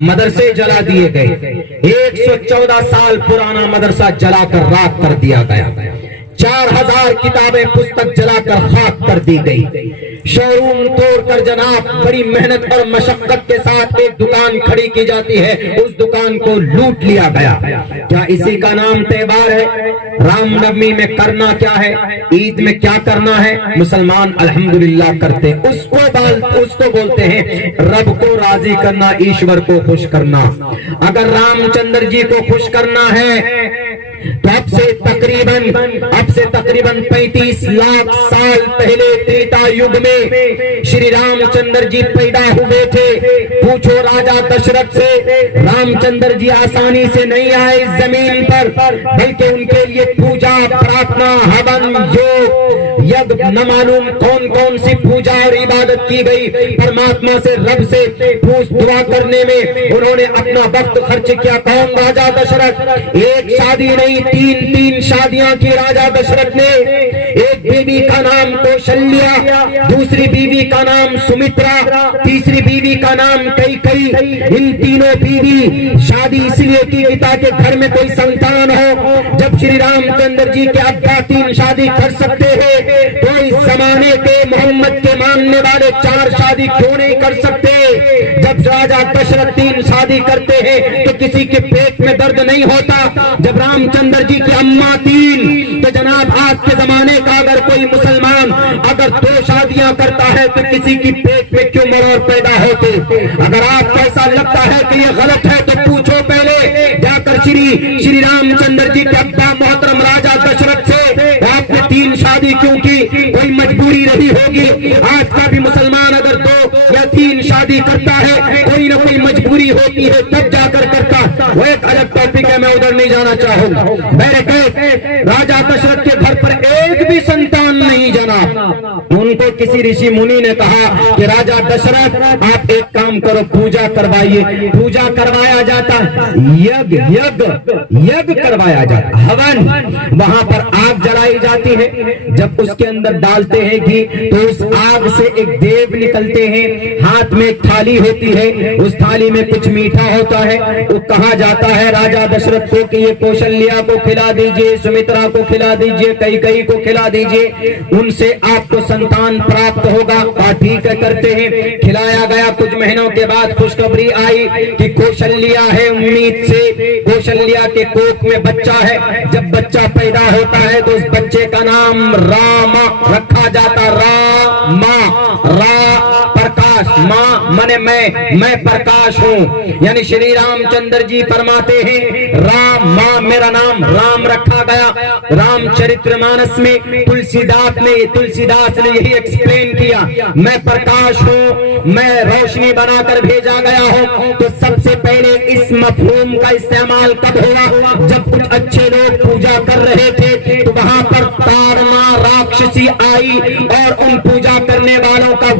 مدرسے جلا دیے گئے، 114 سال پرانا مدرسہ جلا کر راکھ کر دیا گیا، 4000 کتابیں پستک جلا کر خاک کر دی گئی، شو روم توڑ کر جناب بڑی محنت اور مشقت کے ساتھ ایک دکان کھڑی کی جاتی ہے، اس دکان کو لوٹ لیا گیا۔ کیا اسی کا نام تہوار ہے؟ رام نومی میں کرنا کیا ہے؟ عید میں کیا کرنا ہے؟ مسلمان الحمدللہ کرتے، اس کو بولتے ہیں رب کو راضی کرنا، ایشور کو خوش کرنا۔ اگر رام چندر جی کو خوش کرنا ہے تو اب سے تقریباً 35 لاکھ سال پہلے تریتا یگ میں شری رام چندر جی پیدا ہوئے تھے۔ پوچھو راجا دشرت سے، رام چندر جی آسانی سے نہیں آئے اس زمین پر، بلکہ ان کے لیے پوجا، پرارتھنا، ہون، یوگ، یگ، نہ معلوم کون سی پوجا اور عبادت کی گئی۔ پرماتما سے، رب سے پوچھ دعا کرنے میں انہوں نے اپنا وقت خرچ کیا۔ کون؟ راجا دشرت۔ ایک شادی نہیں، تین شادیاں کی راجا دشرت نے۔ ایک بیوی کا نام کوشلیا، دوسری بیوی کا نام سمترا، تیسری بیوی کا نام کئی۔ ان تینوں بیوی شادی اس لیے کی تاکہ گھر میں کوئی سنتان ہو۔ جب شری رام چندر جی کے ابا 3 شادی کر سکتے ہیں تو اس زمانے کے محمد کے ماننے والے 4 شادی کیوں نہیں کر سکتے؟ جب راجا دشرت 3 شادی کرتے ہیں تو کسی کے پیٹ میں درد نہیں ہوتا۔ جب رام چندر جی کی اماں 3 تو جناب آج کے زمانے کا اگر کوئی مسلمان اگر 2 شادیاں کرتا ہے تو کسی کی پیٹ میں کیوں مرور پیدا ہوتے؟ اگر آپ کو ایسا لگتا ہے کہ یہ غلط ہے تو پوچھو پہلے جا کر شری رام چندر جی کے ابا محترم راجا دشرت سے، آپ نے 3 شادی کیوں کی؟ کوئی مجبوری رہی ہوگی۔ آج کا بھی مسلمان اگر 2 یا 3 شادی کرتا ہے، کوئی نہ کوئی مجبوری ہوتی ہے تب جا کر کرتا۔ وہ ایک الگ ٹاپک ہے، میں ادھر نہیں جانا چاہوں گا۔ میرے راجا دشرت کے گھر پر ایک بھی سنتان نہیں جناب۔ ان کو کسی رشی منی نے کہا کہ راجا دشرت آپ ایک کام کرو، پوجا کروائیے۔ پوجا کروایا جاتا، یگ کروایا جاتا، ہون، وہاں پر آگ جلائی جاتی ہے۔ جب اس کے اندر ڈالتے ہیں گھی تو اس آگ سے ایک دیو نکلتے ہیں، ہاتھ میں ایک تھالی ہوتی ہے، اس تھالی میں کچھ میٹھا ہوتا ہے۔ وہ کہا جاتا ہے راجا دشرت کو کہ یہ کوشلیا کو کھلا دیجئے، سمترا کو کھلا دیجئے، کئی کو کھلا دیجئے، ان سے آپ کو سنتان پراپت ہوگا۔ ٹھیک ہے، کرتے ہیں۔ کھلایا گیا۔ کچھ مہینوں کے بعد خوشخبری آئی کہ کوشلیا ہے، امید سے کوشلیا کے کوکھ میں بچہ ہے۔ جب بچہ پیدا ہوتا ہے تو اس بچے کا نام رام رکھا جاتا۔ پرکاش، ماں منے میں پرکاش ہوں، یعنی شری رام چندر جی فرماتے ہیں رام، ماں میرا نام رام رکھا گیا۔ رام چرتر مانس میں تلسی داس نے یہی ایکسپلین کیا، میں پرکاش ہوں، میں روشنی بنا کر بھیجا گیا ہوں۔ تو سب سے پہلے اس مفہوم کا استعمال کب ہوا؟ جب کچھ اچھے لوگ پوجا کر رہے تھے تو وہاں پر تارنا راکشسی آئی اور ان پوجا کرنے والوں کا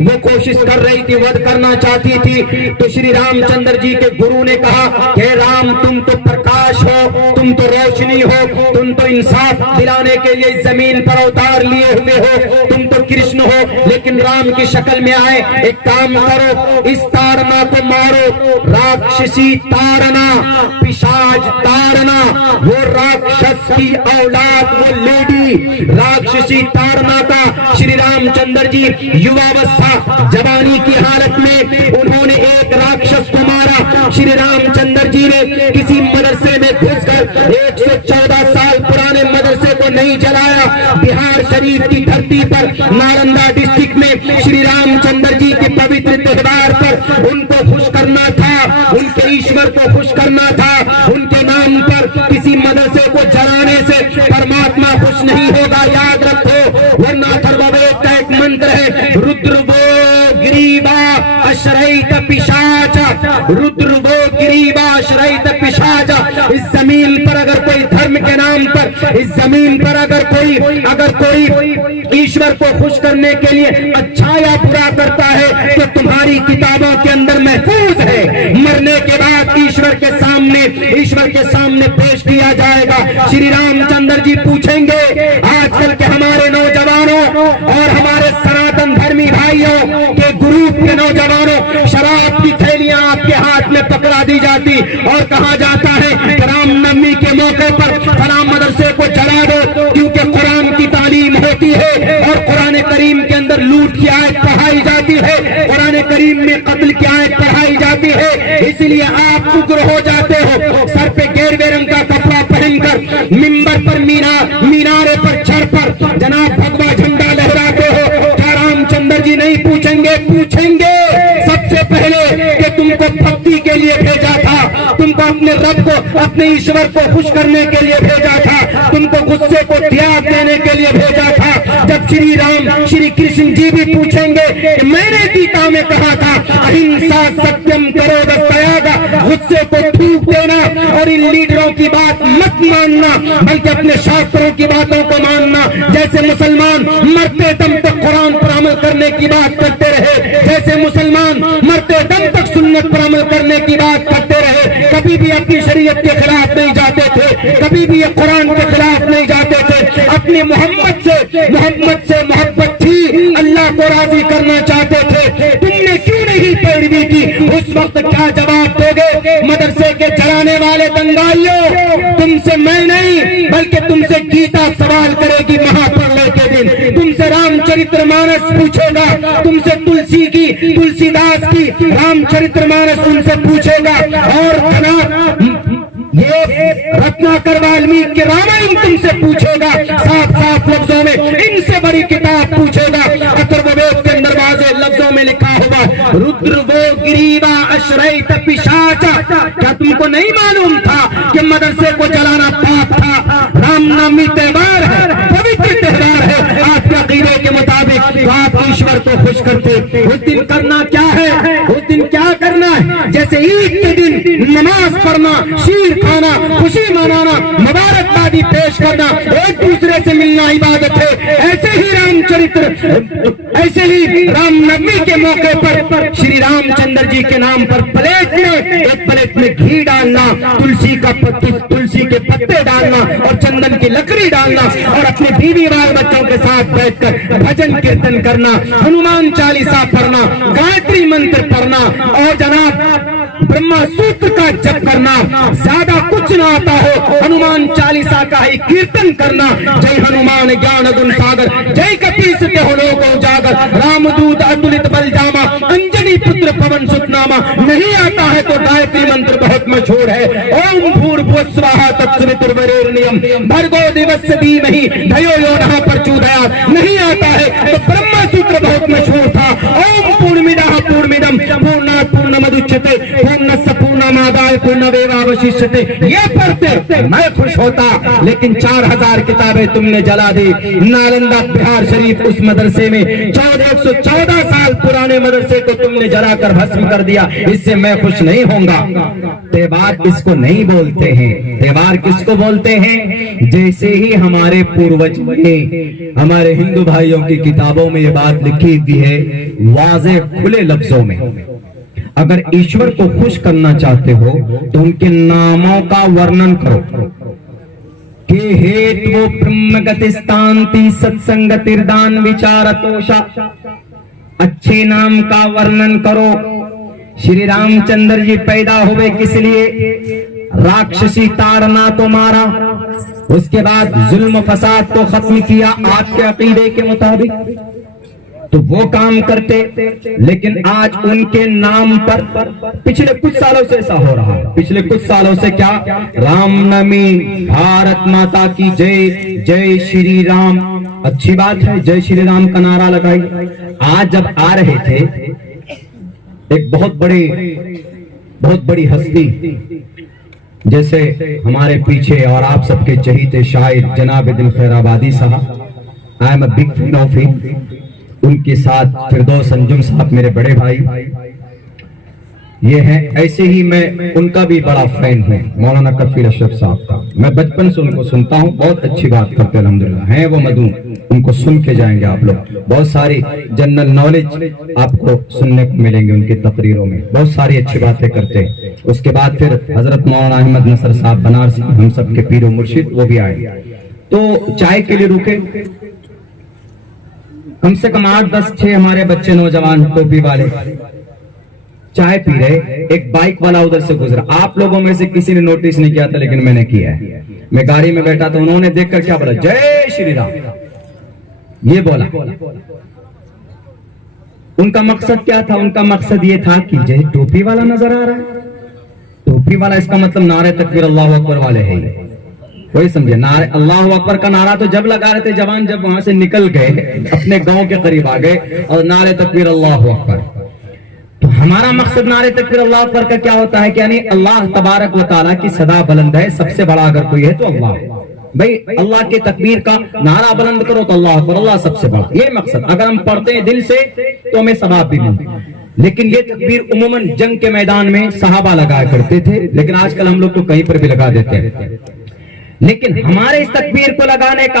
وہ کوشش کر رہی تھی، وਧ کرنا چاہتی تھی۔ تو شری رام چندر جی کے گرو نے کہا کہ رام تم تو پرکاش ہو، تم تو روشنی ہو، تم تو انصاف دلانے کے لیے زمین پر اوتار لیے ہوئے ہو، تم تو کرشن ہو، لیکن رام کی شکل میں آئے۔ ایک کام کرو، اس تارنا کو مارو، راکشسی تارنا، پشاچ تارنا، وہ راکشس کی اولاد، وہ لیڈی راکشسی تارنا کا شری رام چندر جی یواوستھا جوانی کی حالت میں انہوں نے ایک راکشس کو مارا۔ شری رام چندر جی نے کسی مدرسے میں گھس کر 114 سال پرانے مدرسے کو نہیں جلایا۔ بہار شریف کی دھرتی پر نالندہ ڈسٹرکٹ میں شری رام چندر جی کے پوتر تہوار پر ان کو خوش کرنا تھا، ان کے ایشور کو خوش کرنا تھا۔ ان کے نام پر کسی مدرسے کو جلانے سے پرماتما خوش نہیں ہوگا، یاد رکھو۔ ورنہ اتھروید کا ایک منتر ہے، رودرو گریبا اشریت پشاچا، رودرو گریبا اشریت پشاچا۔ اس زمین پر اگر کوئی دھرم کے نام پر، اس زمین پر اگر کوئی ایشور کو خوش کرنے کے لیے اچھا یا برا کرتا ہے تو تمہاری کتابوں کے اندر محفوظ ہے، مرنے کے بعد ایشور کے سامنے پیش کیا جائے گا۔ شری رام چندر جی پوچھیں گے آج کل کے ہمارے نوجوانوں اور ہمارے سناتن دھرمی بھائیوں کے گروپ کے نوجوانوں شراب کی تھیلی دی جاتی اور کہا جاتا ہے کہ رام نومی کے موقع پر فلاں مدرسے کو جلا دو کیونکہ قرآن کی تعلیم ہوتی ہے اور قرآن کریم کے اندر لوٹ کی آیت پڑھائی جاتی ہے، قرآن کریم میں قتل کی آیت پڑھائی جاتی ہے، اس لیے آپ اگر ہو جاتے ہو، سر پہ گیروے رنگ کا کپڑا پہن کر منبر پر مینارے پر چھڑ پر جناب بھگوا جھنڈا لہراتے ہو، کیا رام چندر جی نہیں پوچھیں گے؟ پوچھیں گے سب سے پہلے کہ تم کو بھکتی کے لیے بھیجا تھا، تم کو اپنے رب کو اپنے ایشور کو خوش کرنے کے لیے بھیجا تھا، تم کو غصے کو تیاگ دینے کے لیے بھیجا تھا۔ جب شری رام شری کرشن جی بھی پوچھیں گے کہ میں نے گیتا میں کہا تھا اہنسا ستیم کرو دستیاگا، غصے کو تھوک دینا اور ان لیڈروں کی بات مت ماننا بلکہ اپنے شاستروں کی باتوں کو ماننا، جیسے مسلمان مرتے دم تک قرآن پر عمل کرنے کی بات کرتے رہے، جیسے مسلمان مرتے دم تک سنت پر عمل کرنے کی بات کرتے رہے، کبھی بھی اپنی شریعت کے خلاف نہیں جاتے تھے، کبھی بھی یہ قرآن کے خلاف نہیں جاتے تھے، اپنے محمد سے محبت تھی، اللہ کو راضی کرنا چاہتے تھے، تم نے کیوں نہیں پیروی کی؟ اس وقت کیا جواب دو گے؟ مدرسے کے جلانے والے دنگائیوں، تم سے میں نہیں بلکہ تم سے گیتا سوال کرے گی مہا پرلے کے دن، تم سے رام چرتر مانس پوچھے گا، تم سے تلسی داس کی رام چرتر مانس تم سے پوچھے گا، اور جناب یہ رتناکر والمیک کے رامائن تم سے پوچھے گا، صاف لفظوں میں ان سے بڑی کتاب پوچھے گا۔ اتھروید کے اندر واضح لفظوں میں لکھا ہوگا رودر وہ گریوا اشریت پشاچا، کیا تم کو نہیں معلوم تھا کہ مدرسے کو جلانا پاپ تھا؟ رام نومی تہوار ہے، پوتر تہوار ہے، آپ کے عقیدے کے مطابق تو آپ ایشور کو خوش کرتے، اس دن کرنا کیا ہے؟ اس دن کیا کرنا ہے؟ جیسے عید کے دن نماز پڑھنا، شیر کھانا، خوشی منانا، مبارکبادی پیش کرنا، ایک دوسرے سے ملنا عبادت ہے، ایسے ہی رام نومی کے موقع پر شری رام چندر جی کے نام پر ایک پلیٹ میں گھی ڈالنا، تلسی کے پتے ڈالنا اور چندن کی لکڑی ڈالنا اور اپنے بیوی بال بچوں کے ساتھ بیٹھ کر بھجن کیرتن کرنا، ہنومان چالیسا پڑھنا، گایتری منتر پڑھنا اور جناب برہما سوتر کا جپ کرنا، زیادہ کچھ نہ آتا ہو ہنومان چالیسا کا ہی کیرتن کرنا، جے ہنومان گیان گن ساگر، جے کپیس تے ہو لوگ اجاگر، رام دود اتلت بل جاما، انجنی پتر پون ست ناما، نہیں آتا ہے تو گایتری منتر بہت مشہور ہے، اوم بھور بھوت سواہا تتسوتر وریرنیم بھرگو دیوس دھیمہی دھیو یو نہ پرچودیات، نہیں آتا ہے تو برہما سوتر بہت مشہور تھا، اوم پورمدہ پورمدم پورنات پورنمدچتے پورنس پورنمادائے پورنمیواوششتے، یہ پڑھتے میں خوش ہوتا، لیکن 4000 کتابیں تم نے جلا دی۔ نالندہ بہار شریف اس مدرسے میں 114 سال پرانے مدرسے کو تم نے جلا کر بھسم کر دیا، اس سے میں خوش نہیں ہوں گا۔ تہوار اس کو نہیں بولتے ہیں، تہوار کس کو بولتے ہیں؟ جیسے ہی ہمارے پوروج نے ہمارے ہندو بھائیوں کی کتابوں میں یہ بات لکھی ہوئی ہے واضح کھلے لفظوں میں، اگر ایشور کو خوش کرنا چاہتے ہو تو ان کے ناموں کا ورنن کرو کہ ہیتو برہمگتستانتی ستسنگتردان وچارتوشا، اچھے نام کا ورنن کرو۔ شری رام چندر جی پیدا ہوئے کس لیے؟ راکشسی تارنا تو مارا، اس کے بعد ظلم فساد تو ختم کیا آپ کے عقیدے کے مطابق، تو وہ کام کرتے، لیکن آج ان کے نام پر پچھلے کچھ سالوں سے ایسا ہو رہا ہے، پچھلے کچھ سالوں سے کیا؟ رام نومی، بھارت ماتا کی جے، جے شری رام، اچھی بات ہے، جے شری رام کا نعرہ لگائی۔ آج جب آ رہے تھے ایک بہت بڑی ہستی جیسے ہمارے پیچھے اور آپ سب کے چہیتے شاعر جناب دل خیر آبادی صاحب، I am a big fan of him، ان کے ساتھ فردوس انجم صاحب میرے بڑے بھائی یہ ہیں، ایسے ہی میں ان کا بھی بڑا فین ہوں، مولانا کفیل اشرف صاحب کا، میں بچپن سے ان کو سنتا ہوں، بہت اچھی بات کرتے ہیں الحمدللہ، ہیں وہ مدعو، ان کو سن کے جائیں گے آپ لوگ، بہت ساری جنرل نالج آپ کو سننے کو ملیں گے ان کی تقریروں میں، بہت ساری اچھی باتیں کرتے ہیں۔ اس کے بعد پھر حضرت مولانا احمد نصر صاحب بنارسی، ہم سب کے پیر و مرشد، وہ بھی آئے، تو چائے کے لیے رکے، کم سے کم 8 10 6 ہمارے بچے نوجوان ٹوپی والے چائے پی رہے، ایک بائک والا ادھر سے گزرا. آپ لوگوں میں سے کسی نے نوٹس نہیں کیا تھا لیکن میں نے کیا ہے. میں گاڑی میں بیٹھا تھا، انہوں نے دیکھ کر کیا بولا؟ جے شری رام. یہ بولا. ان کا مقصد کیا تھا؟ ان کا مقصد یہ تھا کہ جے ٹوپی والا نظر آ رہا ہے، ٹوپی والا اس کا مطلب نعرہ تکبیر اللہ اکبر والے ہیں. کوئی سمجھے؟ نعرہ اللہ اکبر کا نعرہ تو جب لگا رہے تھے جوان، جب وہاں سے نکل گئے اپنے گاؤں کے قریب آ گئے اور نعرہ تکبیر اللہ اکبر. تو ہمارا مقصد نعرہ تکبیر اللہ اکبر کا کیا ہوتا ہے کہ یعنی اللہ تبارک و تعالیٰ کی صدا بلند ہے، سب سے بڑا اگر کوئی ہے تو اللہ. بھئی اللہ کے تکبیر کا نعرہ بلند کرو تو اللہ اکبر، اللہ سب سے بڑا. یہ مقصد اگر ہم پڑھتے ہیں دل سے تو ہمیں ثواب بھی ملتا ہے. لیکن یہ تکبیر عموماً جنگ کے میدان میں صحابہ لگایا کرتے تھے، لیکن آج کل ہم لوگ تو کہیں پر بھی لگا دیتے ہیں. لیکن ہمارے اس تکبیر کو لگانے کا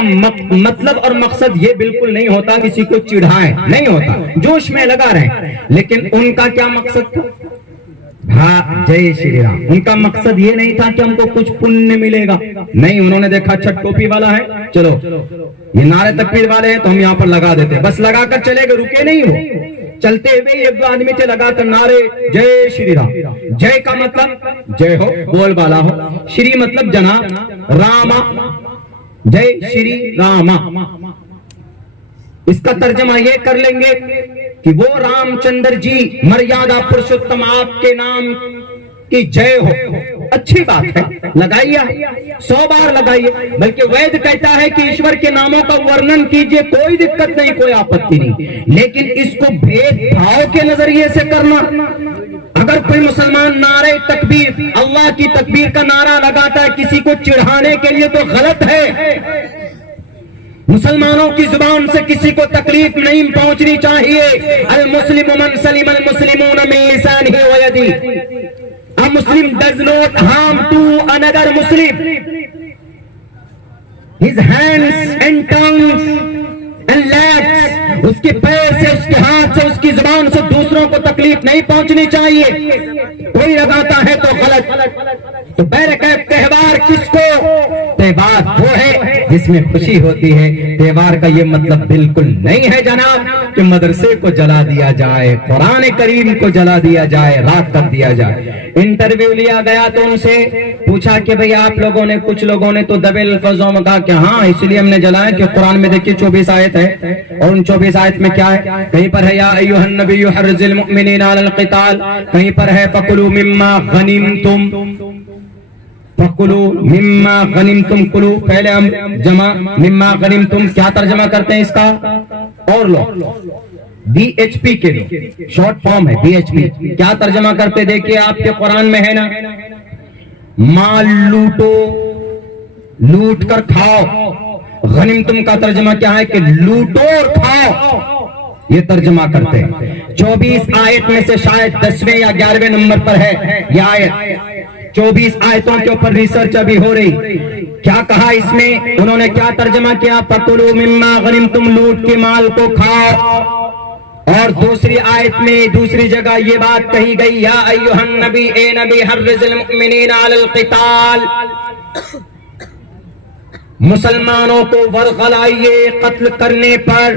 مطلب اور مقصد یہ بالکل نہیں ہوتا کسی کو چڑھائیں، نہیں ہوتا، جوش میں لگا رہے. لیکن ان کا کیا مقصد تھا؟ ہاں جے شری رام. ان کا مقصد یہ نہیں تھا کہ ہم کو کچھ پنیہ ملے گا، نہیں. انہوں نے دیکھا اچھا ٹوپی والا ہے، چلو یہ نعرہ تکبیر والے ہیں تو ہم یہاں پر لگا دیتے. بس لگا کر چلے گئے، رکے نہیں ہو. چلتے ہوئے ایک دو آدمی تھے، لگا کر نعرے جے شری رام. جے کا مطلب جے ہو، بول بالا ہو. شری مطلب جناب، راما، جے شری راما. اس کا ترجمہ یہ کر لیں گے کہ وہ رام چندر جی مریادہ پرشوتم آپ کے نام کی جے ہو. اچھی بات ہے، لگائیے، 100 بار لگائیے. بلکہ وید کہتا ہے کہ ایشور کے ناموں کا ورنن کیجئے، کوئی دقت نہیں، کوئی آپتی نہیں. لیکن اس کو بھید بھاؤ کے نظریے سے کرنا. اگر کوئی مسلمان نعرہ تکبیر، اللہ کی تکبیر کا نعرہ لگاتا ہے کسی کو چڑھانے کے لیے تو غلط ہے. مسلمانوں کی زبان سے کسی کو تکلیف نہیں پہنچنی چاہیے. المسلم من سلم المسلمون من لسانہ و یدہ. A Muslim does not harm to another Muslim. His hands and tongues and legs, اس کے پیر سے، اس کے ہاتھ سے، اس کی زبان سے دوسروں کو تکلیف نہیں پہنچنی چاہیے. کوئی لگاتا ہے تو غلط. تو بیرکیف تہوار کس کو؟ تہوار وہ ہے جس میں خوشی ہوتی ہے. تہوار کا یہ مطلب بالکل نہیں ہے جناب کہ مدرسے کو جلا دیا جائے، قرآن کریم کو جلا دیا جائے، رات کر دیا جائے. انٹرویو لیا گیا تو ان سے پوچھا کہ بھئی آپ لوگوں نے، کچھ لوگوں نے تو دبے الفاظوں میں کہا کہ ہاں اس لیے ہم نے جلایا کہ قرآن میں دیکھیے 24 آیت ہے، اور ان 24 آیت میں کیا ہے؟ کہیں پر ہے یا ایھا النبی حرض المؤمنین علی القتال، کہیں پر ہے فکلوا مما غنمتم، فَقُلُوا مِمَّا غَنِمْتُمْ کُلُوا. پہلے ہم جمع مِمَّا غَنِمْتُمْ کیا ترجمہ کرتے ہیں اس کا؟ اور لو BHP کے لو، شارٹ فارم ہے BHP. کیا ترجمہ کرتے دیکھیے آپ کے قرآن میں ہے نا، مال لوٹو، لوٹ کر کھاؤ. غنیمتم کا ترجمہ کیا ہے کہ لوٹو اور کھاؤ. یہ ترجمہ کرتے ہیں. 24 آیت میں سے شاید 10ویں یا 11ویں نمبر پر ہے یہ آیت. 24 آیتوں کے اوپر ریسرچ ابھی ہو رہی. کیا کہا اس میں؟ انہوں نے کیا ترجمہ کیا؟ فَقُلُوا مِمَّا غَنِمْتُمْ، لوٹ کے مال کو کھاؤ. اور دوسری آیت میں دوسری جگہ یہ بات کہی گئی یا ایھا النبی، اے نبی، حرض المؤمنین علی القتال، مسلمانوں کو ورغلائیے قتل کرنے پر.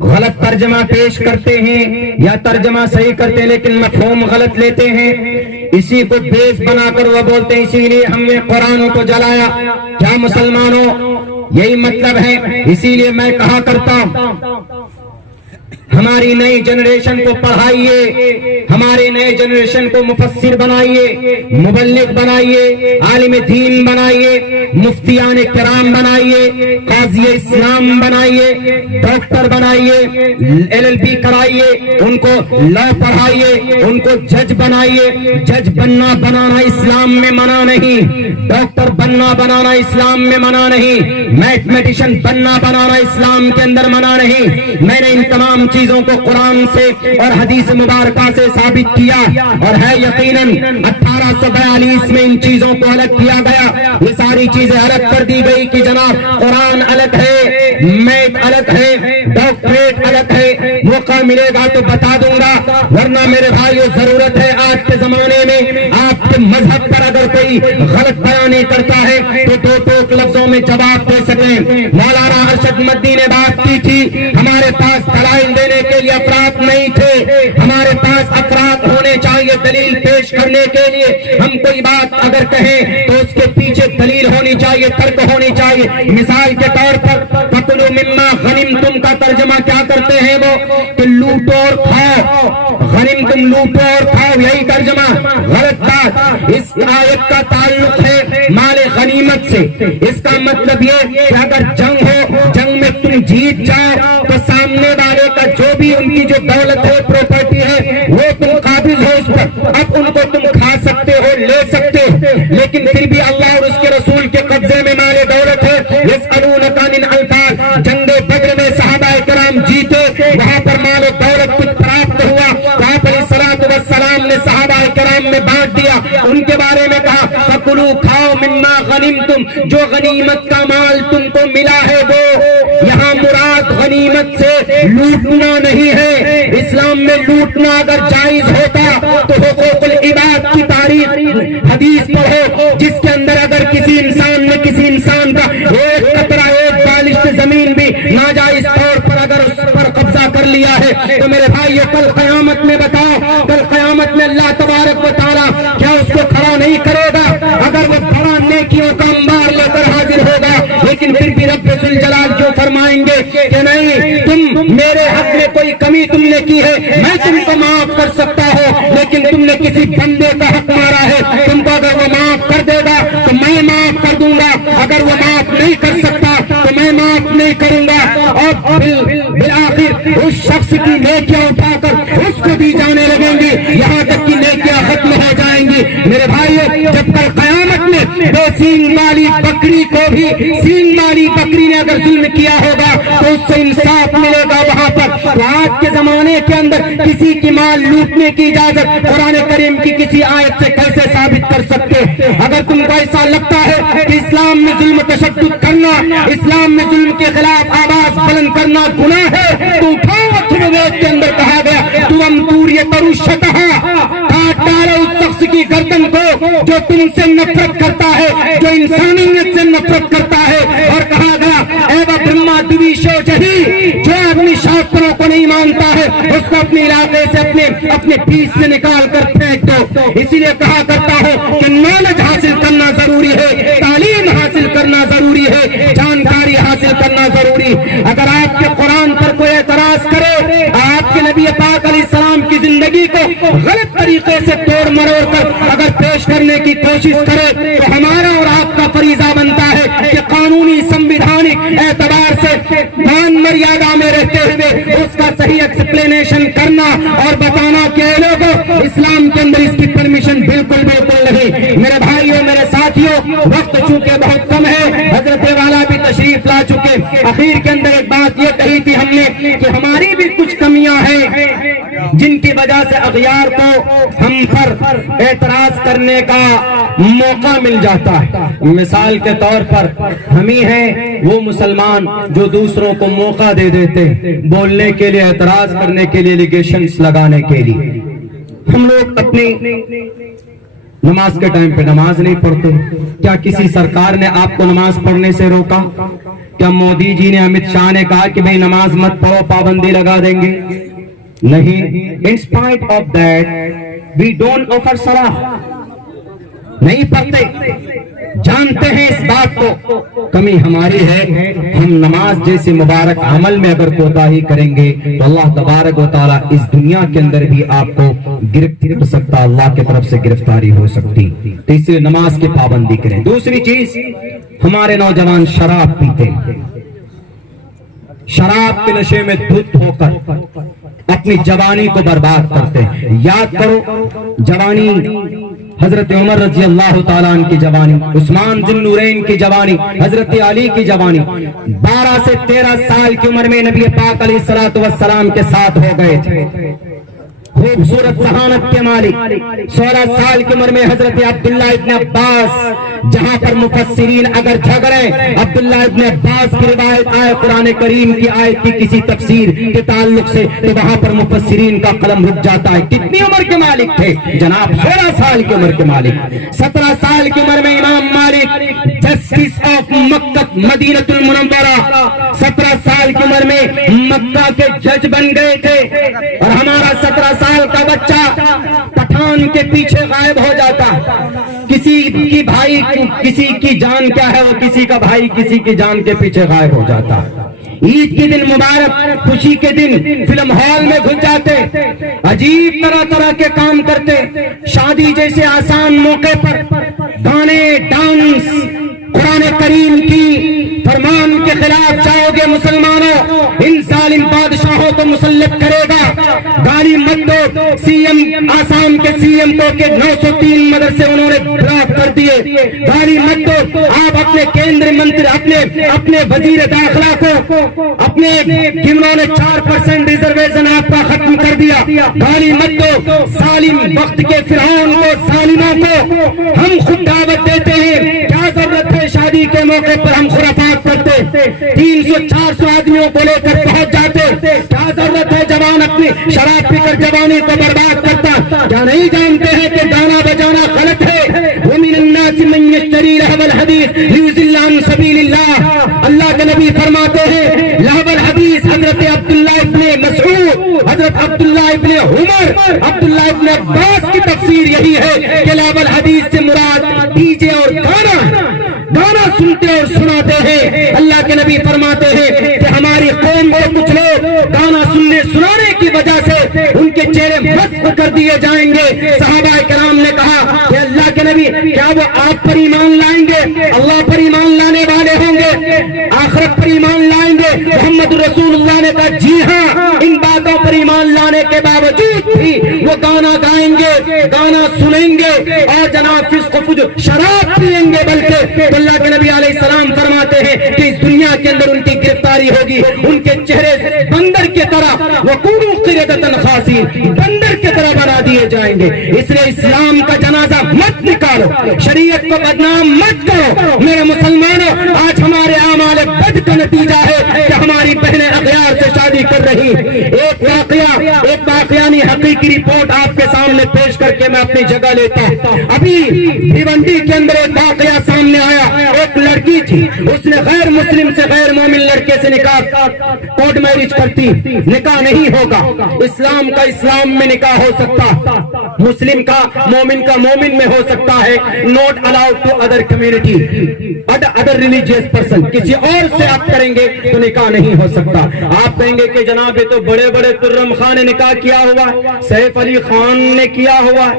غلط ترجمہ پیش کرتے ہیں یا ترجمہ صحیح کرتے ہیں لیکن مفہوم غلط لیتے ہیں. اسی کو بیس بنا کر وہ بولتے ہیں اسی لیے ہم نے قرآن کو جلایا. کیا مسلمانوں یہی مطلب ہے؟ اسی لیے میں کہا کرتا ہوں ہماری نئی جنریشن کو پڑھائیے، ہمارے نئے جنریشن کو مفسر بنائیے، مبلغ بنائیے، عالم دین بنائیے، مفتیان کرام بنائیے، قاضی اسلام بنائیے، ڈاکٹر بنائیے، LLB کرائیے، ان کو لا پڑھائیے، ان کو جج بنائیے. جج بنانا اسلام میں منع نہیں، ڈاکٹر بنانا اسلام میں منع نہیں، میتھمیٹیشین بنانا اسلام کے اندر منع نہیں. میں نے ان تمام چیزوں کو قرآن سے اور حدیث مبارکہ سے ثابت کیا، اور ہے یقیناً 1842 میں ان چیزوں کو الگ کیا گیا. یہ ساری چیزیں الگ کر دی گئی کہ جناب قرآن الگ ہے، میتھ الگ ہے، ڈاکٹریٹ الگ ہے. موقع ملے گا تو بتا دوں گا، ورنہ میرے بھائیو ضرورت ہے آج کے زمانے میں آپ کے مذہب پر اگر کوئی غلط بیانی کرتا ہے تو دو ٹوک لفظوں میں جواب دے سکیں. مولانا ارشد مدنی نے بات کی تھی، ہمارے پاس دلائل دینے کے لیے افراد نہیں تھے، ہمارے پاس پاس افراد ہونے چاہیے دلیل پیش کرنے کے لیے. ہم کوئی بات اگر کہیں تو اس کے پیچھے دلیل ہونی چاہیے, ترک ہونی چاہیے. مثال کے طور پر فَكُلُوا مِمَّا غَنِمْتُمْ کا ترجمہ کیا کرتے ہیں وہ کہ لوٹو اور کھاؤ. غنیم تم لوٹو اور کھاؤ, یہی ترجمہ غلط بات. اس آیت کا تعلق ہے مال غنیمت سے. اس کا مطلب یہ کہ اگر جنگ ہو, جنگ میں تم جیت جاؤ تو سامنے والے کا جو بھی ان کی جو دولت ہے, پراپرٹی ہے, وہ تم قابض ہو اس پر. اب ان کو تم کھا سکتے ہو, لے سکتے ہو, لیکن پھر بھی اللہ اور اس کے رسول کے قبضے میں مال دولت ہے. یسألونک عن الانفال, جنگ بدر میں صحابہ کرام جیتے, وہاں پر مال و دولت کچھ پراپت ہوا. آپ علیہ الصلوۃ والسلام نے صحابہ کرام میں بانٹ دیا. ان کے بارے میں کہا فَكُلُوا کھاؤ مما غنمتم, جو غنیمت کا مال تم کو ملا ہے وہ. یہاں مراد غنیمت سے لوٹنا نہیں ہے. اسلام میں لوٹنا اگر جائز ہوتا تو حقوق العباد کی تاریخ حدیث پڑھو, جس کے اندر اگر کسی انسان نے کسی انسان کا ایک قطرہ, ایک بالشت زمین بھی ناجائز طور پر اگر اس پر قبضہ کر لیا ہے تو میرے بھائی کل قیامت میں بتاؤ, کل قیامت میں اللہ تبارک و تعالیٰ کیا اس کو کھڑا نہیں کرے گا؟ اگر وہ بڑا نیکیوں کا انبار لے کر حاضر ہوگا, لیکن پھر بھی رب ذوالجلال جو فرمائیں گے کہ نہیں, تم میرے حق میں کوئی کمی تم نے کی ہے, میں تم کو معاف کر سکتا ہوں, لیکن تم نے کسی بندے کا حق مارا ہے, تم کو اگر وہ معاف کر دے گا تو میں معاف کر دوں گا, اگر وہ معاف نہیں کر سکتا تو میں معاف نہیں کروں گا. اور بالآخر اس شخص کی نیکیاں اٹھا کر اس کو دی جانے لگیں گی, یہاں تک کہ نیکیاں ختم ہو جائیں گی. میرے بھائی, جب کل قیامت میں بے سینگ والی بکری کو بھی سینگ والی بکری نے اگر ظلم کیا ہوگا تو اس سے انصاف ملے گا وہاں پر. تو آج کے زمانے کے اندر کسی کی مال لوٹنے کی اجازت قرآن کریم کی کسی آیت سے کیسے ثابت کر سکتے؟ اگر تم کو ایسا لگتا ہے کہ اسلام میں ظلم تشدد کرنا, اسلام میں ظلم کے خلاف آواز بلند کرنا گناہ ہے, تو اٹھاؤ اتھروید کے اندر کہا گیا تم توریہ ترشتہا, کاٹ ڈالو اس شخص کی گردن کو جو تم سے نفرت کرتا ہے, جو انسانیت سے نفرت کرتا ہے. اور کہا گیا ایوا برہما دویشو جہی, جو اپنی شاستروں کو نہیں مانتا ہے اس کو اپنے علاقے سے اپنے پیس سے نکال کر پھینک دو. اسی لیے کہا کرتا ہوں کہ نالج حاصل کرنا ضروری ہے, تعلیم حاصل کرنا ضروری ہے, جانکاری حاصل کرنا ضروری. اگر آپ کے قرآن پر کوئی اعتراض کرے, آپ کے نبی پاک علیہ السلام کی زندگی کو غلط طریقے سے توڑ مروڑ کر اگر پیش کرنے کی کوشش کرے, تو ہمارا اور آپ کا فریضہ بنتا ہے کہ قانونی سمویدھانک اعتبار سے مان مریادہ میں رہتے ہوئے اس کا صحیح ایکسپلینیشن کرنا اور بتانا کہ لوگوں اسلام کے اندر اس کی پرمیشن بالکل نہیں. میرے بھائیوں, میرے ساتھیوں, وقت چونکہ بہت کم ہے, حضرت والا بھی تشریف لا چکے. اخیر کے اندر ایک بات یہ کہی تھی ہم نے کہ ہماری بھی کچھ کمیاں ہیں جن کی وجہ سے اغیار کو ہم پر اعتراض کرنے کا موقع مل جاتا ہے. مثال کے طور پر ہم ہی ہیں وہ مسلمان جو دوسروں کو موقع دے دیتے بولنے کے لیے, اعتراض کرنے کے لیے, لیگیشنز لگانے کے لیے. ہم لوگ اپنی نماز کے ٹائم پہ نماز نہیں پڑھتے. کیا کسی سرکار نے آپ کو نماز پڑھنے سے روکا؟ کیا مودی جی نے, امت شاہ نے کہا کہ بھئی نماز مت پڑھو, پابندی لگا دیں گے؟ نہیں. in spite of that we don't offer salah, نہیں پڑھتے, جانتے ہیں اس بات کو کمی ہماری ہے. ہم نماز جیسے مبارک عمل میں اگر کوتاہی کریں گے تو اللہ تبارک و تعالیٰ اس دنیا کے اندر بھی آپ کو گرفتار کر سکتا, اللہ کی طرف سے گرفتاری ہو سکتی. تو اس لیے نماز کی پابندی کریں. دوسری چیز, ہمارے نوجوان شراب پیتے, شراب کے نشے میں دھت ہو کر اپنی جوانی کو برباد کرتے ہیں. یاد کرو جوانی, حضرت عمر رضی اللہ تعالیٰ عنہ کی جوانی, عثمان ذی النورین کی جوانی, حضرت علی کی جوانی 12 سے 13 سال کی عمر میں نبی پاک علیہ الصلوۃ والسلام کے ساتھ ہو گئے تھے. خوبصورت ذہانت کے مالک 16 سال کی عمر میں حضرت عبداللہ ابن عباس, جہاں پر مفسرین اگر جھگڑے عبداللہ ابن عباس کی روایت آئے قرآن کریم کی آیت کی کسی تفسیر کے تعلق سے, تو وہاں پر مفسرین کا قلم رک جاتا ہے. کتنی عمر کے مالک تھے جناب؟ 16 سال کی عمر کے مالک. 17 سال کی عمر میں امام مالک جسٹس آف مکہ مدینہ المنورہ 17 سال کی عمر میں مکہ کے جج بن گئے تھے، اور ہمارا 17 سال کا بچہ پٹھان کے پیچھے غائب ہو جاتا، کسی کی بھائی کسی کی جان کیا ہے، وہ کسی کا بھائی کسی کی جان کے پیچھے غائب ہو جاتا، عید کے دن مبارک خوشی کے دن فلم ہال میں گھس جاتے، عجیب طرح طرح کے کام کرتے، شادی جیسے آسان موقع پر گانے ڈانس، قرآن کریم کی فرمان کے خلاف جاؤ گے مسلمانوں، ان ظالم بادشاہوں کو مسلط کرے گا، گالی مت دو۔ سی ایم آسام کے سی ایم کو کہ 903 مدرسے انہوں نے بلاک کر دیے، گالی مت دو۔ آپ اپنے کیندری منتری اپنے وزیر داخلہ کو اپنے انہوں نے 4% ریزرویشن آپ کا ختم کر دیا، گالی مت دو۔ ظالم وقت کے فرعون کو، ظالموں کو ہم خود دعوت دیتے ہیں، کیا ضرورت ہے شادی کے موقع پر ہم خرافات کرتے، 300-400 آدمیوں کو لے کر پہنچ جاتے، کیا ضرورت ہے جوان اپنی شراب پی کر جوانی کو برباد کرتا، کیا نہیں جانتے ہیں کہ گانا بجانا غلط ہے؟ وَمِنَ النَّاسِ مَن يَشْتَرِي لَهْوَ الْحَدِيثِ لِيُضِلَّ عَن سَبِيلِ اللَّهِ۔ اللہ کے نبی فرماتے ہیں لہو الحدیث، حضرت عبداللہ ابن مسعود، حضرت عبداللہ ابن عمر، عبداللہ ابن عباس کی تفسیر یہی ہے کہ لہو الحدیث سے مراد ڈی جے اور گانا سنتے اور سناتے ہیں۔ اللہ کے نبی فرماتے ہیں کہ ہماری قوم کے کچھ لوگ گانا سننے سنانے کی وجہ سے ان کے چہرے مسخ کر دیے جائیں گے۔ صحابہ کرام نے کہا کہ اللہ کے نبی کیا وہ آپ پر ایمان لائیں گے؟ اللہ پر ایمان لانے والے ہوں گے، آخرت پر ایمان لائیں گے؟ محمد رسول اللہ نے کہا جی ہاں، ان باتوں پر ایمان لانے کے باوجود بھی وہ گانا گائیں گے، گانا سنیں گے اور جناب فسق و فجور شراب پیئیں گے، بلکہ اللہ کے نبی علیہ السلام فرماتے ہیں کہ اس دنیا کے اندر ان کی گرفتاری ہوگی، ان کے چہرے بندر کی طرح وَقُولُوا قِرَدَةً خَاسِئِينَ بندر کی طرح بنا دیے جائیں گے۔ اس لیے اسلام کا جنازہ مت نکالو، شریعت کو بدنام مت کرو میرے مسلمانوں۔ آج ہمارے اعمال بد کا نتیجہ ہے کہ ہماری بہنیں اغیار سے شادی کر رہی۔ ایک واقعہ حقیقی رپورٹ آپ کے سامنے پیش کر کے میں اپنی جگہ لیتا ہوں۔ ابھی بھیونڈی کے اندر ایک واقعہ سامنے آیا، ایک لڑکی تھی، اس نے غیر مسلم سے غیر مومن لڑکے سے نکاح کورٹ میرج کرتی، نکاح نہیں ہوگا۔ اسلام کا اسلام میں نکاح ہو سکتا، مسلم کا مومن میں ہو سکتا ہے، not allowed to other community other religious person, کسی اور سے آپ کریں گے تو نکاح نہیں ہو سکتا۔ آپ کہیں گے کہ جناب یہ تو بڑے بڑے ترم خان نے نکاح کیا ہوا ہے، سیف علی خان نے کیا ہوا ہے،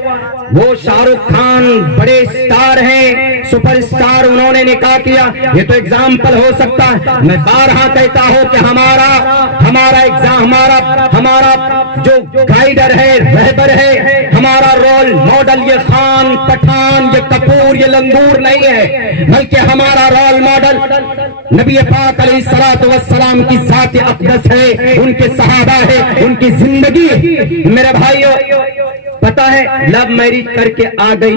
وہ شاہ رخ خان بڑے اسٹار ہیں، سپر اسٹار، انہوں نے نکاح کیا، یہ تو ایگزامپل ہو سکتا ہے۔ میں بارہا کہتا ہوں کہ ہمارا جو گائیڈر ہے، رہبر ہے، ہمارا رول ماڈل یہ خان پٹھان یہ کپور یہ لنگور نہیں ہے، بلکہ ہمارا رول ماڈل نبی پاک علیہ الصلوۃ والسلام کی ذات اقدس ہے، ان کے صحابہ ہے، ان کی زندگی ہے۔ میرے بھائیو پتا ہے لو میرج کر کے آ گئی،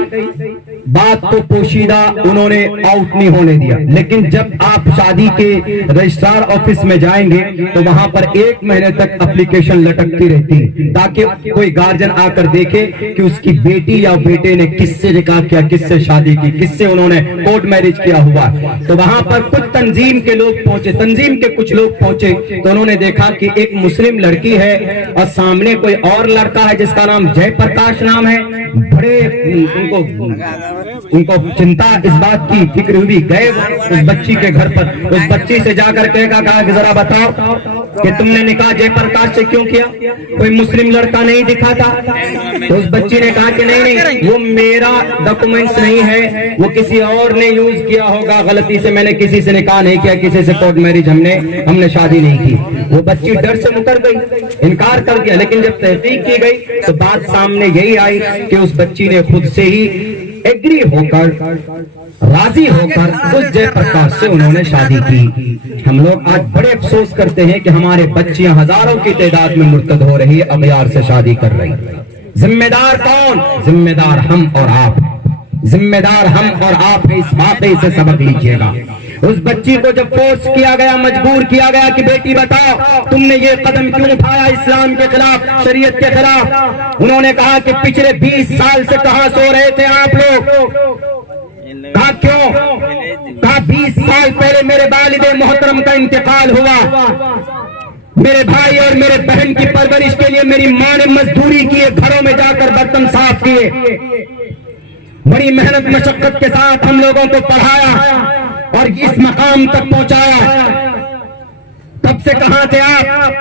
بات کو پوشیدہ انہوں نے آؤٹ نہیں ہونے دیا، لیکن جب آپ شادی کے رجسٹرار آفس میں جائیں گے تو وہاں پر 1 مہینے تک اپلیکیشن لٹکتی رہتی تاکہ کوئی گارجن آ کر دیکھے کہ اس کی بیٹی یا بیٹے نے کس سے نکاح کیا، کس سے شادی کی، کس سے انہوں نے کورٹ میرج کیا ہوا۔ تو وہاں پر کچھ تنظیم کے لوگ پہنچے، تنظیم کے کچھ لوگ پہنچے تو انہوں نے دیکھا کہ ایک مسلم لڑکی ہے اور سامنے کوئی اور لڑکا ہے جس کا نام جے پرکاش نام ہے، بڑے ان کو چنتا اس بات کی فکر ہوئی، گئے اس بچی کے گھر پر، اس بچی سے جا کر کہا کہ ذرا بتاؤ کہ تم نے نکاح جے پرکاش سے کیوں کیا؟ کوئی مسلم لڑکا نہیں دکھا تھا؟ تو اس بچی نے کہا کہ نہیں وہ میرا ڈاکومنٹس نہیں ہے، وہ کسی اور نے یوز کیا ہوگا غلطی سے، میں نے کسی سے نکاح نہیں کیا، کسی سے کورٹ میرج ہم نے شادی نہیں کی۔ وہ بچی ڈر سے مکر گئی، انکار کر دیا، لیکن جب تحقیق کی گئی تو بات سامنے یہی آئی کہ اس بچی نے خود سے ہی ایگری ہو کر، راضی ہو کر اس جے پرکاش سے انہوں نے شادی کی۔ ہم لوگ آج بڑے افسوس کرتے ہیں کہ ہمارے بچیاں ہزاروں کی تعداد میں مرتد ہو رہی ہے، اغیار سے شادی کر رہی۔ ذمہ دار کون؟ ذمہ دار ہم اور آپ، ذمہ دار ہم اور آپ اس واقعے سے سبق لیجئے گا۔ اس بچی کو جب فورس کیا گیا، مجبور کیا گیا کہ بیٹی بتاؤ تم نے یہ قدم کیوں اٹھایا اسلام کے خلاف، شریعت کے خلاف؟ انہوں نے کہا کہ پچھلے 20 سال سے کہاں سو رہے تھے آپ لوگ؟ کہا کیوں؟ کہا 20 سال پہلے میرے والد محترم کا انتقال ہوا، میرے بھائی اور میرے بہن کی پرورش کے لیے میری ماں نے مزدوری کی، گھروں میں جا کر برتن صاف کیے، بڑی محنت مشقت کے ساتھ ہم لوگوں کو پڑھایا اور اس مقام تک پہنچایا۔ تب سے کہاں تھے آپ؟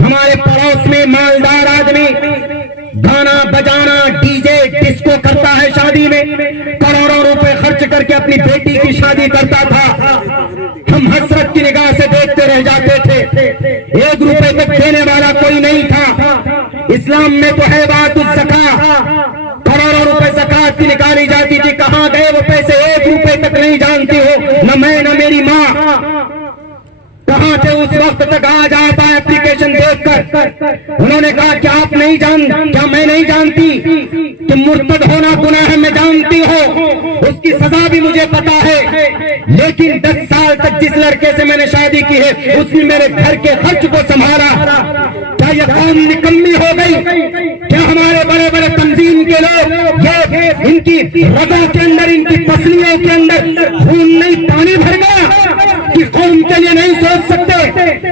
ہمارے پڑوس میں مالدار آدمی گانا بجانا ڈی جے ڈسکو کرتا ہے، شادی میں کروڑوں روپے خرچ کر کے اپنی بیٹی کی شادی کرتا تھا، ہم حسرت کی نگاہ سے دیکھتے رہ جاتے تھے، 1 روپے تک دینے والا کوئی نہیں تھا۔ اسلام میں تو ہے بات الزکاۃ، کروڑوں روپے زکات کی نکالی جاتی تھی، کہاں گئے وہ پیسے؟ 1 روپے تک نہیں جانتی ہو، نہ میں نہ میری ماں، کہاں تھے اس وقت تک؟ آج آتا ہے اپلیکیشن دیکھ کر، انہوں نے کہا کہ آپ نہیں کیا میں نہیں جانتی کہ مرتد ہونا گناہ ہے؟ میں جانتی ہوں، اس کی سزا بھی مجھے پتا ہے، لیکن 10 سال تک جس لڑکے سے میں نے شادی کی ہے اس نے میرے گھر کے خرچ کو سنبھالا۔ کیا یہ قوم نکمی ہو گئی؟ کیا ہمارے بڑے بڑے تنظیم کے لوگ یہ ان کی رگوں کے اندر، ان کی پسلیوں کے اندر خون نہیں پانی بھر گیا کہ قوم کے لیے نہیں سوچ سکتے؟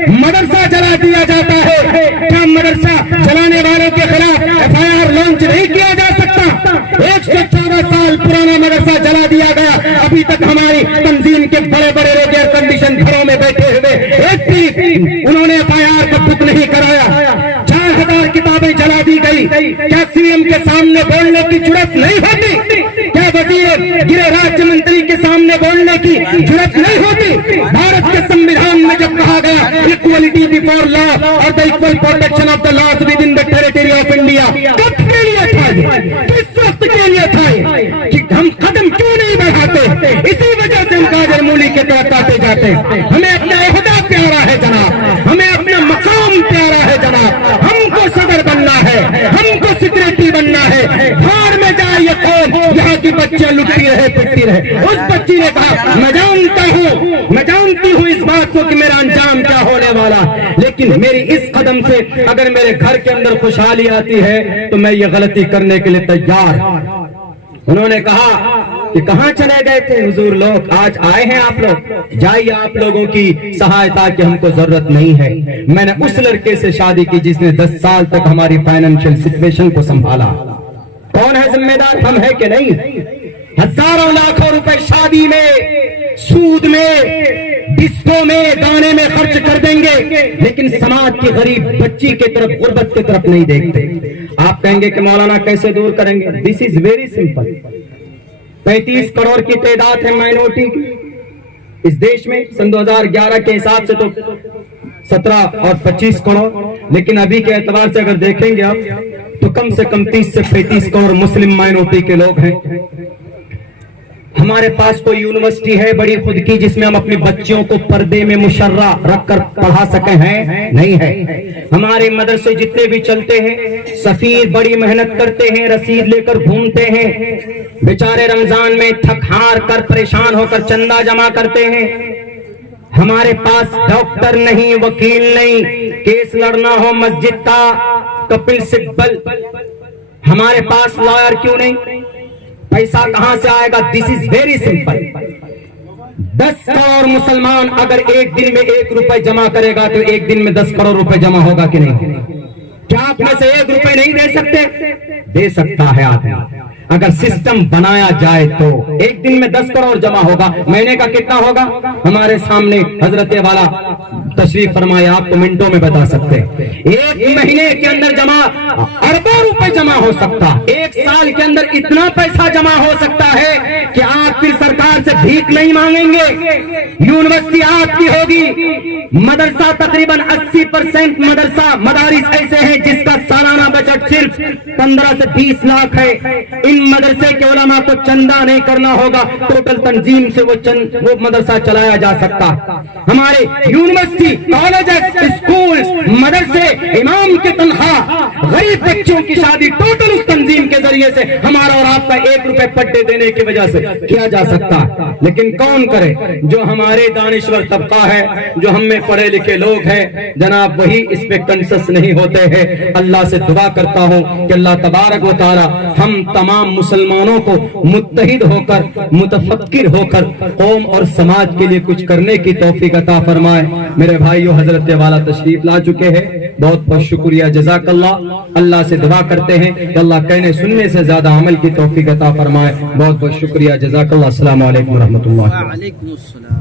مدرسہ جلا دیا جاتا ہے، کیا مدرسہ جلانے والوں کے خلاف FIR لانچ نہیں کیا جا سکتا؟ 114 سال پرانا مدرسہ جلا دیا گیا، ابھی تک ہماری تنظیم کے بڑے بڑے لوگ ایئر کنڈیشن گھروں میں بیٹھے ہوئے، ایک بھی انہوں نے FIR کا بک نہیں کرایا۔ 4000 کتابیں جلا دی گئی، کیا CM کے سامنے بولنے کی جرات نہیں ہوتی؟ کیا وزیر گرہ راجیہ منتری کے سامنے بولنے کی جرات نہیں ہوتی؟ بھارت کے سمویدھان میں جب کہا گیا equality before law اور the equal protection of the laws within the territory of India، کب کے لیے تھا یہ؟ کس وقت کے لیے تھا یہ؟ کہ ہم قدم کیوں نہیں بڑھاتے؟ اسی وجہ سے ہم گاجر مولی کے طرف آتے جاتے ہیں۔ ہمیں اپنا عہدہ پیارا ہے جناب، ہمیں اپنا مقام پیارا ہے جناب، ہم کو صدر بننا ہے، ہم کو سیکریٹری بننا ہے۔ بھاڑ میں جائے یہ قوم، یہاں کی بچیاں لٹتی رہے پٹتی رہے۔ اس بچی نے کہا میں جانتا ہوں، میں جانتی ہوں اس بات کو کہ میرا انجام کیا ہونے والا، لیکن میری اس قدم سے اگر میرے گھر کے اندر خوشحالی آتی ہے تو میں یہ غلطی کرنے کے لیے تیار۔ انہوں نے کہا کہ کہاں چلے گئے تھے حضور لوگ؟ آج آئے ہیں آپ لوگ، جائیے آپ لوگوں کی سہایتا کی ہم کو ضرورت نہیں ہے۔ میں نے اس لڑکے سے شادی کی جس نے 10 سال تک ہماری فائنینشیل سچویشن کو سنبھالا۔ کون ہے ذمہ دار؟ ہم ہے کہ نہیں؟ ہزاروں لاکھوں روپے شادی میں، سود میں، ڈسکو میں، گانے میں خرچ کر دیں گے، لیکن سماج کی غریب بچی کے طرف، غربت کی طرف نہیں دیکھتے۔ آپ کہیں گے کہ مولانا کیسے دور کریں گے؟ دس از ویری سمپل۔ 35 کروڑ کی تعداد ہے مائنورٹی کی اس دیش میں، سن 2011 کے حساب سے تو 17 اور 25 کروڑ، لیکن ابھی کے اعتبار سے اگر دیکھیں گے آپ تو کم سے کم 30 سے 35 کروڑ مسلم مائنورٹی کے لوگ ہیں۔ ہمارے پاس کوئی یونیورسٹی ہے بڑی خود کی جس میں ہم اپنی بچیوں کو پردے میں مشرہ رکھ کر پڑھا سکیں؟ ہیں؟ نہیں ہے۔ ہمارے مدرسے جتنے بھی چلتے ہیں، سفیر بڑی محنت کرتے ہیں، رسید لے کر گھومتے ہیں، بیچارے رمضان میں تھک ہار کر پریشان ہو کر چندہ جمع کرتے ہیں۔ ہمارے پاس ڈاکٹر نہیں، وکیل نہیں، کیس لڑنا ہو مسجد کا، کپل سبل، ہمارے پاس لائر کیوں نہیں؟ پیسہ کہاں سے آئے گا؟ دس از ویری سمپل۔ 10 کروڑ مسلمان اگر ایک دن میں 1 روپے جمع کرے گا تو ایک دن میں 10 کروڑ روپے جمع ہوگا کہ نہیں؟ کیا آپ میں سے 1 روپے نہیں دے سکتے؟ دے سکتا ہے آدمی، اگر سسٹم بنایا جائے تو ایک دن میں 10 کروڑ جمع ہوگا۔ مہینے کا کتنا ہوگا؟ ہمارے سامنے حضرت والا تشریف فرمائے، آپ کو منٹوں میں بتا سکتے ہیں۔ ایک مہینے کے اندر جمع اربوں روپے جمع ہو سکتا، ایک سال کے اندر اتنا پیسہ جمع ہو سکتا ہے کہ آپ پھر سرکار سے بھیک نہیں مانگیں گے، یونیورسٹی آپ کی ہوگی۔ مدرسہ تقریباً 80% مدرسہ مدارس ایسے ہیں جس کا سالانہ بجٹ صرف 15 سے 20 لاکھ ہے۔ ان مدرسے کے علماء کو چندہ نہیں کرنا ہوگا، ٹوٹل تنظیم سے وہ مدرسہ چلایا جا سکتا۔ ہمارے یونیورسٹی، کالجز، اسکول، مدرسے، امام کی تنخواہ، غریب بچوں کی شادی ٹوٹل اس تنظیم کے ذریعے ذریعے سے ہمارا اور آپ کا 1 روپے پٹے دینے کی وجہ سے کیا جا سکتا ہے، لیکن کون کرے؟ جو ہمارے دانشور طبقہ ہے، جو ہم میں پڑھے لکھے لوگ ہیں جناب، وہی اس پہ کنسس نہیں ہوتے ہیں۔ اللہ سے دعا کرتا ہوں کہ اللہ تبارک و تعالی ہم تمام مسلمانوں کو متحد ہو کر، متفکر ہو کر قوم اور سماج کے لیے کچھ کرنے کی توفیق عطا فرمائے۔ میرے بھائیو، حضرت والا تشریف لا چکے ہیں، بہت بہت شکریہ، جزاک اللہ۔ اللہ سے دعا کرتے ہیں کہ اللہ کہنے سننے سے زیادہ عمل کی توفیق عطا فرمائے۔ بہت بہت شکریہ، جزاک اللہ۔ السلام علیکم ورحمۃ اللہ۔ وعلیکم السلام۔